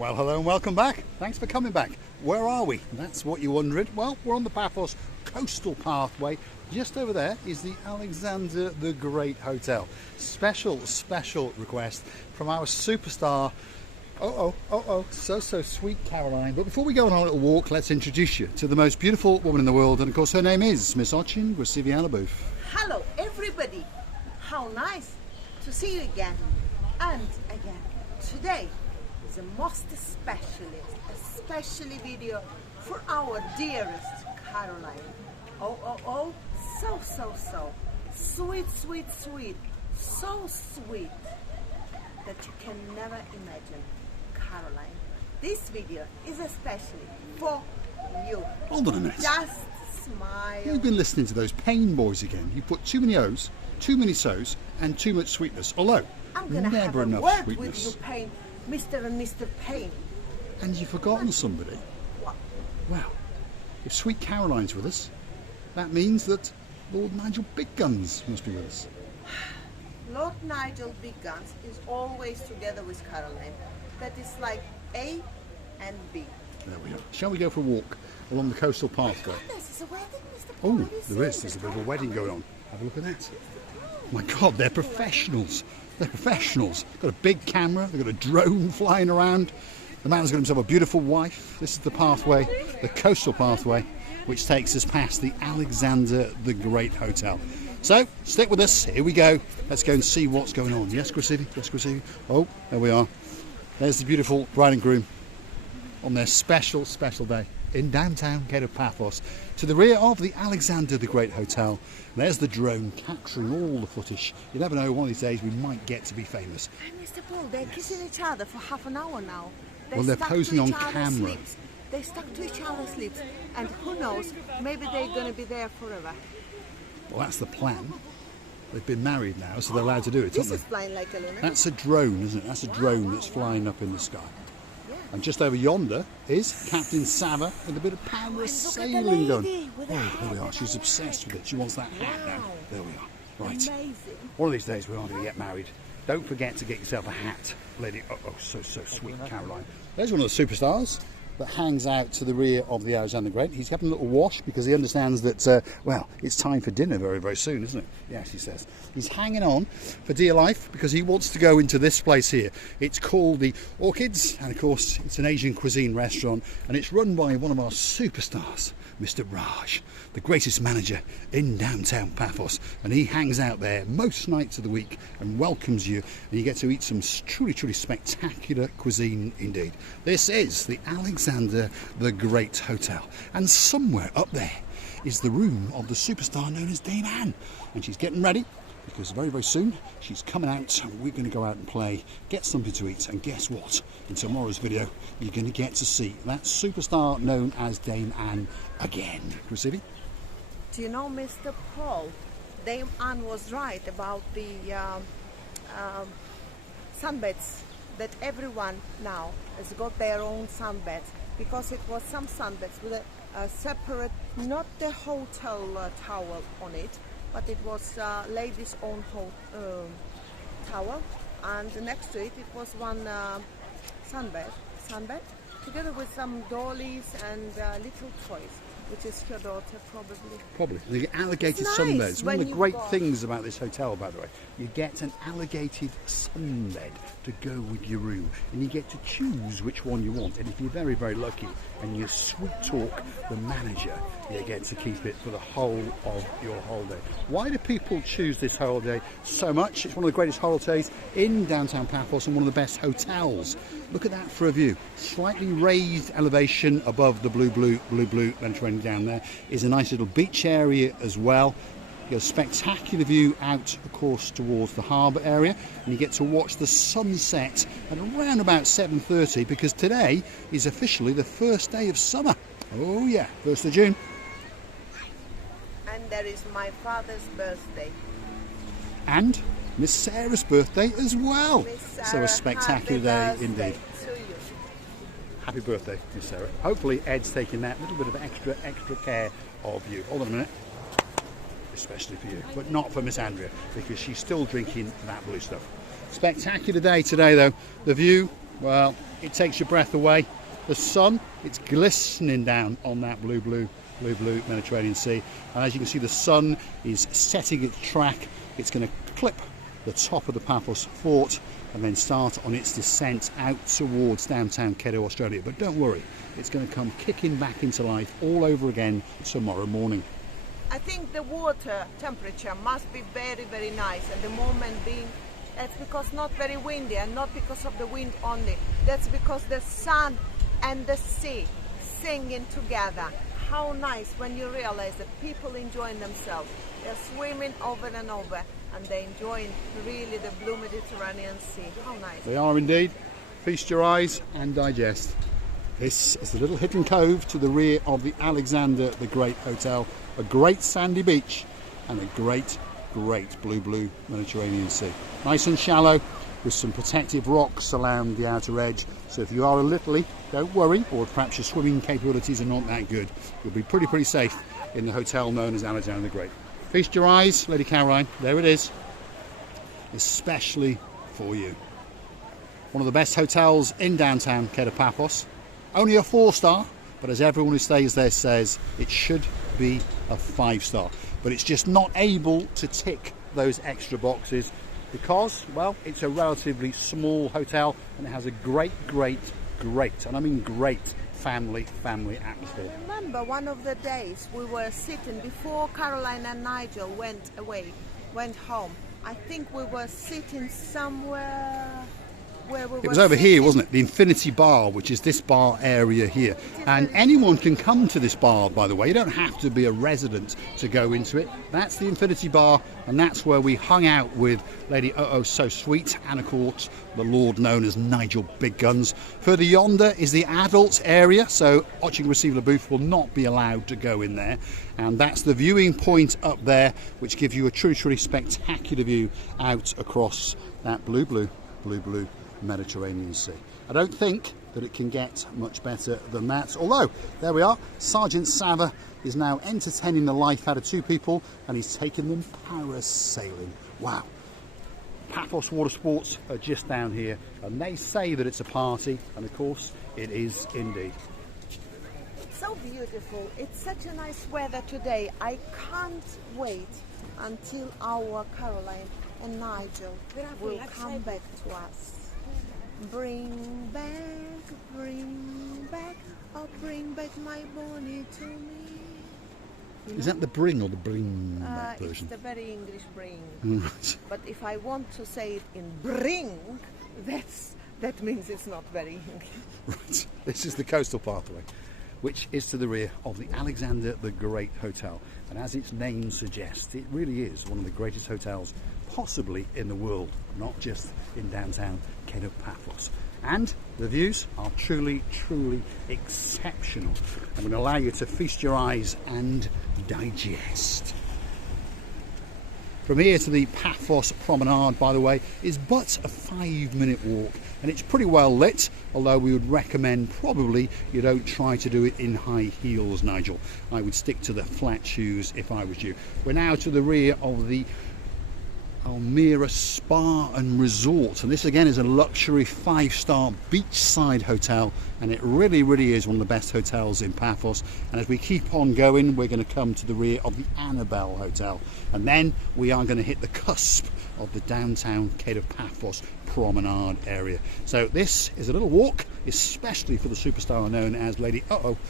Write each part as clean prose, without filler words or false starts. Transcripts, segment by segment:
Well, hello and welcome back. Thanks for coming back. Where are we? That's what you're wondering. Well, we're on the Paphos coastal pathway. Just over there is the Alexander the Great Hotel. Special request from our superstar, so sweet Caroline. But before we go on our little walk, let's introduce you to the most beautiful woman in the world. And of course, her name is Miss Ochin Grasivianabou. Hello, everybody. How nice to see you again and again. Today is a most especially video for our dearest Caroline. So sweet, so sweet that you can never imagine. Caroline, this video is especially for you. Hold on a minute. Just smile. You've been listening to those Pain boys again. You put too many O's, too many so's, and too much sweetness. Although, I'm gonna never have a enough word sweetness. with you, Pain, Mr. and Mr. Pain. And you've forgotten somebody. What? Well, if Sweet Caroline's with us, that means that Lord Nigel Big Guns must be with us. Lord Nigel Big Guns is always together with Caroline. That is like A and B. There we are. Shall we go for a walk along the coastal pathway? This is a wedding, Mr. Oh, Paul. there is. There's a bit of a wedding going on. Have a look at that. My God, they're professionals. They're professionals. Got a big camera. They've got a drone flying around. The man's got himself a beautiful wife. This is the pathway, the coastal pathway, which takes us past the Alexander the Great Hotel. So, stick with us. Here we go. Let's go and see what's going on. Yes, Grasivi? Yes, Grasivi? Oh, there we are. There's the beautiful bride and groom on their special day in downtown Kato Paphos, to the rear of the Alexander the Great Hotel. There's the drone capturing all the footage. You never know, one of these days we might get to be famous. Hey, Mr. Paul, they're kissing each other for half an hour now. Well, they're posing on camera. They stuck to each other's lips, and who knows, maybe they're going to be there forever. Well, that's the plan. They've been married now, so they're allowed to do it, This aren't is flying like a lunatic. That's a drone, isn't it? That's a drone that's flying up in the sky. Yeah. And just over yonder is Captain Sava with a bit of parasailing going. Oh, there we are. She's obsessed with it. She wants that hat now. There we are. Right. Amazing. One of these days we are going to get married. Don't forget to get yourself a hat, lady. So sweet, Caroline. There's one of the superstars that hangs out to the rear of the Alexander the Great. He's having a little wash because he understands that, well, it's time for dinner very soon, isn't it? Yes, he says. He's hanging on for dear life because he wants to go into this place here. It's called the Orchids, and of course it's an Asian cuisine restaurant, and it's run by one of our superstars, Mr. Raj, the greatest manager in downtown Paphos, and he hangs out there most nights of the week and welcomes you, and you get to eat some truly spectacular cuisine indeed. This is the Alexander the Great Hotel, and somewhere up there is the room of the superstar known as Dame Anne, and she's getting ready because very soon she's coming out and we're going to go out and play, get something to eat, and guess what? In tomorrow's video you're going to get to see that superstar known as Dame Anne again. Grasivi? Do you know, Mr. Paul, Dame Anne was right about the sunbeds, that everyone now has got their own sunbeds, because it was some sunbeds with a separate, not the hotel towel on it, but it was ladies' own towel, and next to it was one sunbed together with some dollies and little toys, which is your daughter probably. The alligated It's sunbeds. nice One of when the you great go- things about this hotel, by the way, you get an alligated sunbed to go with your room, and you get to choose which one you want. And if you're very lucky and you sweet talk the manager, you get to keep it for the whole of your holiday. Why do people choose this holiday so much? It's one of the greatest holidays in downtown Paphos and one of the best hotels. Look at that for a view. Slightly raised elevation above the blue Mediterranean down there is a nice little beach area as well. You get a spectacular view out, of course, towards the harbour area, and you get to watch the sunset at around about 7:30 because today is officially the first day of summer. Oh yeah, 1st of June. And there is my father's birthday. And Miss Sarah's birthday as well. Miss So Sarah, a spectacular day happy indeed. birthday to you. Happy birthday, Miss Sarah. Hopefully Ed's taking that little bit of extra care of you. Hold on a minute. Especially for you, but not for Miss Andrea, because she's still drinking that blue stuff. Spectacular day today though. The view, well, it takes your breath away. The sun, it's glistening down on that blue Mediterranean Sea. And as you can see, the sun is setting its track. It's going to clip the top of the Paphos fort and then start on its descent out towards downtown Kato, Australia. But don't worry, it's going to come kicking back into life all over again tomorrow morning. I think the water temperature must be very, very nice at the moment being. That's because not very windy, and not because of the wind only. That's because the sun and the sea singing together. How nice when you realize that people enjoying themselves. They're swimming over and over, and they're enjoying really the blue Mediterranean Sea. How nice. They are indeed. Feast your eyes and digest. This is the little hidden cove to the rear of the Alexander the Great Hotel. A great sandy beach and a great blue Mediterranean Sea. Nice and shallow with some protective rocks around the outer edge. So if you are a littly, don't worry, or perhaps your swimming capabilities are not that good. You'll be pretty safe in the hotel known as Alexander the Great. Feast your eyes, Lady Caroline. There it is. Especially for you. One of the best hotels in downtown Kato Paphos. Only a 4-star, but as everyone who stays there says, it should be a 5-star. But it's just not able to tick those extra boxes because, well, it's a relatively small hotel and it has a great, and I mean great, family atmosphere. I remember one of the days we were sitting before Caroline and Nigel went home. I think we were sitting somewhere where we were. It was over here, wasn't it? The Infinity Bar, which is this bar area here. And anyone can come to this bar, by the way. You don't have to be a resident to go into it. That's the Infinity Bar, and that's where we hung out with Lady Oh So Sweet and, of course, the Lord known as Nigel Big Guns. Further yonder is the adult area, so Watching Receiver booth will not be allowed to go in there. And that's the viewing point up there, which gives you a truly spectacular view out across that blue Mediterranean Sea. I don't think that it can get much better than that. Although, there we are, Sergeant Sava is now entertaining the life out of 2 people and he's taking them parasailing. Wow. Paphos Water Sports are just down here and they say that it's a party, and of course it is indeed. So beautiful. It's such a nice weather today. I can't wait until our Caroline and Nigel will come back to us. Bring back, oh bring back my Bonnie to me. Is that the bring or the bring back version? It's the very English bring. Right. But if I want to say it in bring, that means it's not very English. Right. This is the coastal pathway, which is to the rear of the Alexander the Great Hotel. And as its name suggests, it really is one of the greatest hotels possibly in the world, not just in downtown Kato Paphos. And the views are truly exceptional. I'm going to allow you to feast your eyes and digest. From here to the Paphos promenade, by the way, is but a 5-minute walk, and it's pretty well lit, although we would recommend probably you don't try to do it in high heels, Nigel. I would stick to the flat shoes if I was you. We're now to the rear of the Almira Spa and Resort, and this again is a luxury 5-star beachside hotel, and it really is one of the best hotels in Paphos. And as we keep on going, we're going to come to the rear of the Annabelle Hotel, and then we are going to hit the cusp of the downtown Kato Paphos promenade area. So this is a little walk, especially for the superstar known as Lady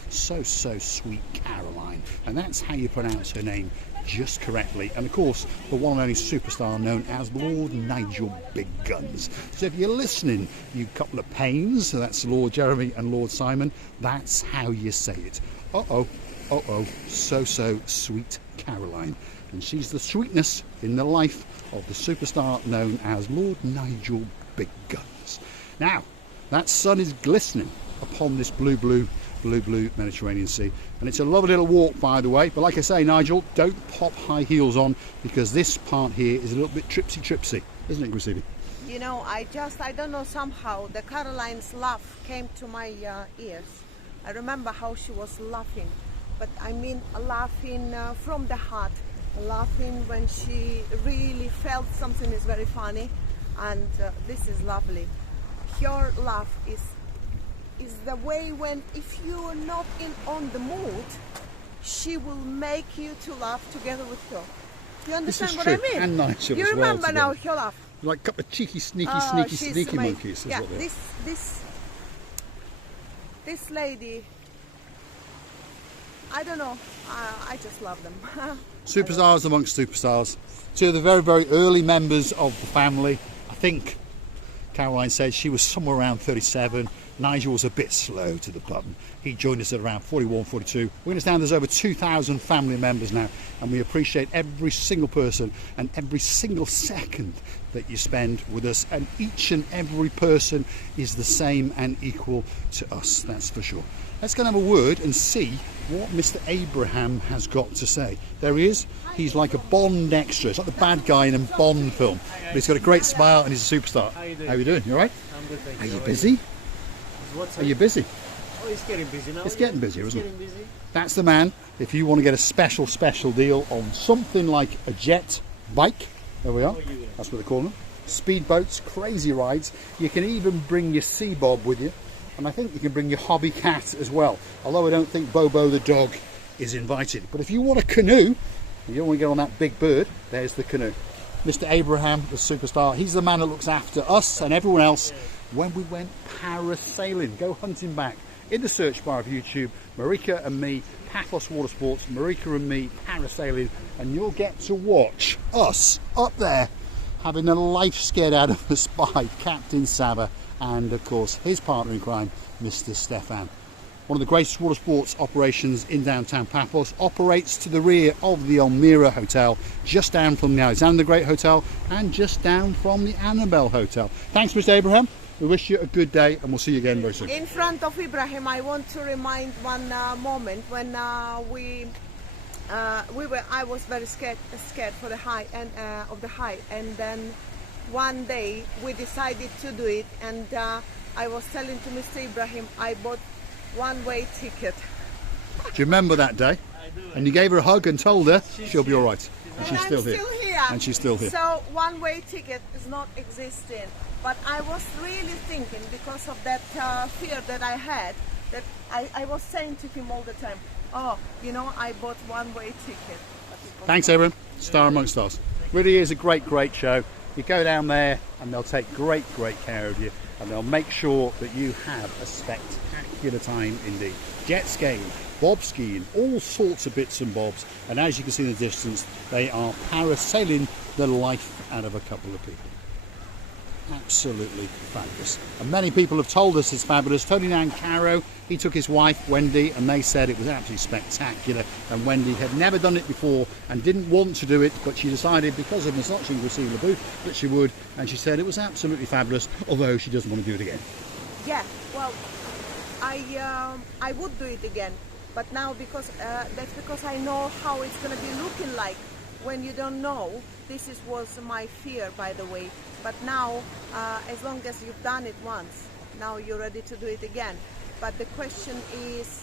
So Sweet Caroline, and that's how you pronounce her name just correctly. And of course, the one and only superstar known as Lord Nigel Big Guns. So if you're listening, you couple of pains, so that's Lord Jeremy and Lord Simon, that's how you say it. So Sweet Caroline. And she's the sweetness in the life of the superstar known as Lord Nigel Big Guns. Now, that sun is glistening upon this blue Mediterranean Sea, and it's a lovely little walk, by the way. But like I say, Nigel, don't pop high heels on, because this part here is a little bit tripsy, isn't it, Gracieli? You know, I don't know, somehow the Caroline's laugh came to my ears. I remember how she was laughing, but I mean laughing from the heart, laughing when she really felt something is very funny, and this is lovely. Your laugh is is the way when if you are not on the mood, she will make you to laugh together with her. You understand what true. I mean? And nicer You as well remember now together. her laugh. Like a couple of cheeky, sneaky She's amazing. monkeys. Is Yeah, what they are. this lady, I don't know. I just love them. Superstars amongst superstars. Two of the very, very early members of the family. I think Caroline said she was somewhere around 37. Nigel was a bit slow to the button. He joined us at around 41, 42. We understand there's over 2,000 family members now, and we appreciate every single person and every single second that you spend with us, and each and every person is the same and equal to us, that's for sure. Let's go and have a word and see what Mr. Abraham has got to say. There he is. He's like a Bond extra. It's like the bad guy in a Bond film. But he's got a great smile and he's a superstar. How you doing? How you doing? You all right? I'm good, thank Are you. you busy? Are you busy? Oh, it's getting busy now. It's getting busier, It's isn't it? getting busy. That's the man. If you want to get a special deal on something like a jet bike, there we are. That's what they call them. Speedboats, crazy rides. You can even bring your sea bob with you. And I think you can bring your hobby cat as well. Although I don't think Bobo the dog is invited. But if you want a canoe, you don't want to get on that big bird, there's the canoe. Mr. Abraham, the superstar, he's the man that looks after us and everyone else when we went parasailing. Go hunting back. In the search bar of YouTube, Marika and me, Paphos Water Sports, Marika and me, parasailing, and you'll get to watch us up there having the life scared out of us by Captain Saba and, of course, his partner in crime, Mr. Stefan. One of the greatest water sports operations in downtown Paphos, operates to the rear of the Elmira Hotel, just down from the Alexander the Great Hotel and just down from the Annabelle Hotel. Thanks, Mr. Abraham. We wish you a good day and we'll see you again very soon. In front of Ibrahim, I want to remind one moment when I was very scared for the height and of the height, and then one day we decided to do it, and I was telling to Mr. Ibrahim I bought one-way ticket. Do you remember that day? I do. And you gave her a hug and told her she'll be all right. And she's I'm still here. And she's still here. So one-way ticket is not existing. But I was really thinking, because of that fear that I had, that I was saying to him all the time, oh, you know, I bought one-way ticket. Thanks, Abraham. Star amongst stars. Really is a great, great show. You go down there and they'll take great, great care of you, and they'll make sure that you have a spectacular time indeed. Jet skiing, bob skiing, all sorts of bits and bobs, and as you can see in the distance, they are parasailing the life out of a couple of people. Absolutely fabulous. And many people have told us it's fabulous. Tony and Caro, he took his wife Wendy, and they said it was absolutely spectacular, and Wendy had never done it before and didn't want to do it, but she decided because of massaging Lucille LeBouf that she would, and she said it was absolutely fabulous, although she doesn't want to do it again. Yeah, well, I would do it again, but now that's because I know how it's going to be looking like when you don't know. This was my fear, by the way. But now, as long as you've done it once, now you're ready to do it again. But the question is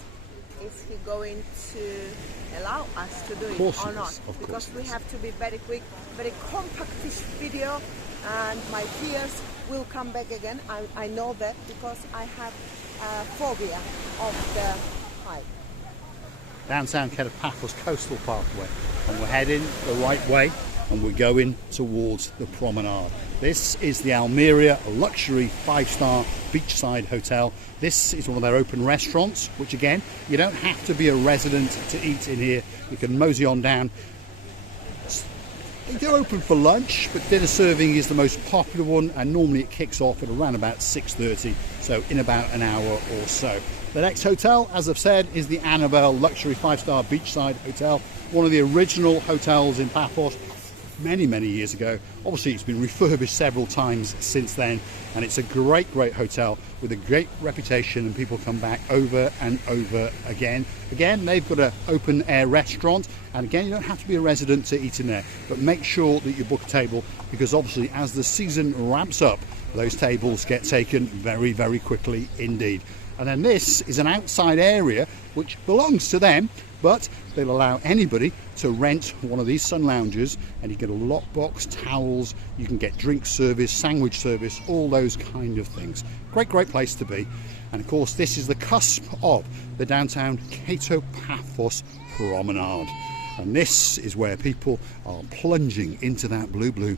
he going to allow us to do it or not? Because we have to be very quick, very compact this video, and my fears will come back again. I know that because I have a phobia of the height. Downtown Kato Paphos Coastal Parkway, and we're heading the right way, and we're going towards the promenade. This is the Elmira luxury 5-star beachside hotel. This is one of their open restaurants, which again, you don't have to be a resident to eat in here. You can mosey on down. They're open for lunch, but dinner serving is the most popular one, and normally it kicks off at around about 6:30, so in about an hour or so. The next hotel, as I've said, is the Annabelle luxury 5-star beachside hotel, one of the original hotels in Paphos many, many years ago. Obviously it's been refurbished several times since then, and it's a great, great hotel with a great reputation, and people come back over and over again. Again, they've got an open air restaurant, and again, you don't have to be a resident to eat in there, but make sure that you book a table, because obviously as the season ramps up, those tables get taken very, very quickly indeed. And then this is an outside area which belongs to them, but they'll allow anybody to rent one of these sun lounges, and you get a lockbox, towels, you can get drink service, sandwich service, all those kind of things. Great place to be. And of course this is the cusp of the downtown Kato Paphos promenade. And this is where people are plunging into that blue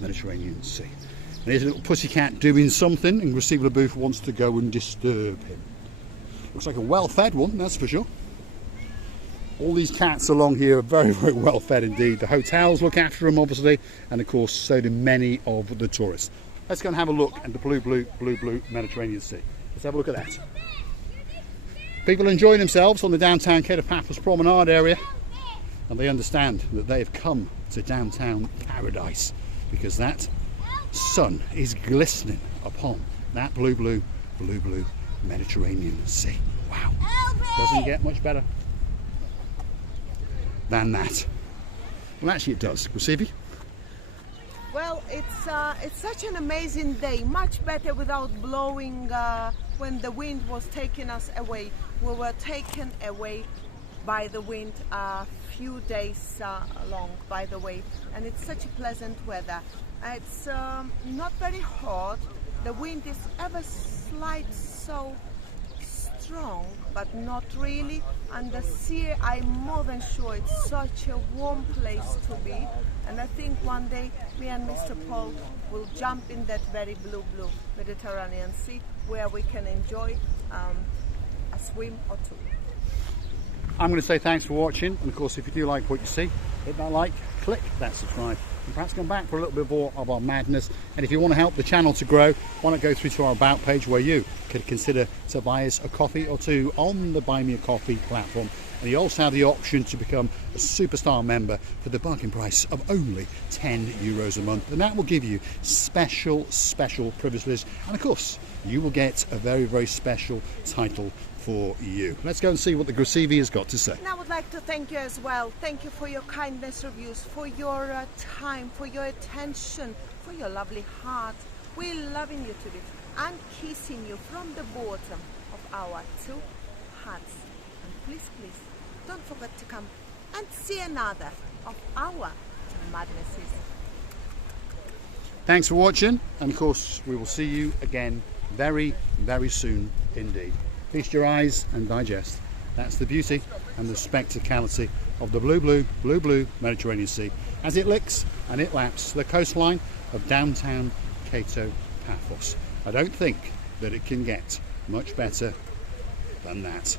Mediterranean Sea. And here's a little pussycat doing something, and Receiver Booth wants to go and disturb him. Looks like a well-fed one, that's for sure. All these cats along here are very well fed indeed. The hotels look after them, obviously, and of course so do many of the tourists. Let's go and have a look at the blue Mediterranean Sea. Let's have a look at that. People enjoying themselves on the downtown Kato Paphos promenade area, and they understand that they have come to downtown paradise, because that sun is glistening upon that blue Mediterranean Sea. Wow, doesn't get much better than that. Well, actually it does. Recife? Well, it's such an amazing day, much better without blowing when the wind was taking us away. We were taken away by the wind a few days long, by the way, and it's such a pleasant weather. It's not very hot, the wind is ever slight, so strong, but not really, and the sea, I'm more than sure it's such a warm place to be, and I think one day me and Mr. Paul will jump in that very blue Mediterranean Sea, where we can enjoy a swim or two. I'm going to say thanks for watching, and of course if you do like what you see, hit that like, click that subscribe, and perhaps come back for a little bit more of our madness. And if you want to help the channel to grow, why not go through to our About page, where you could consider to buy us a coffee or two on the Buy Me a Coffee platform. And you also have the option to become a superstar member for the bargain price of only €10 a month, and that will give you special privileges, and of course you will get a very special title for you. Let's go and see what the Gracievi has got to say. And I would like to thank you as well. Thank you for your kindness reviews, for your time, for your attention, for your lovely heart. We're loving you to bits and kissing you from the bottom of our two hearts. And please, don't forget to come and see another of our madnesses. Thanks for watching, and of course we will see you again very soon indeed. Feast your eyes and digest. That's the beauty and the spectacality of the blue Mediterranean Sea as it licks and it laps the coastline of downtown Kato Paphos. I don't think that it can get much better than that.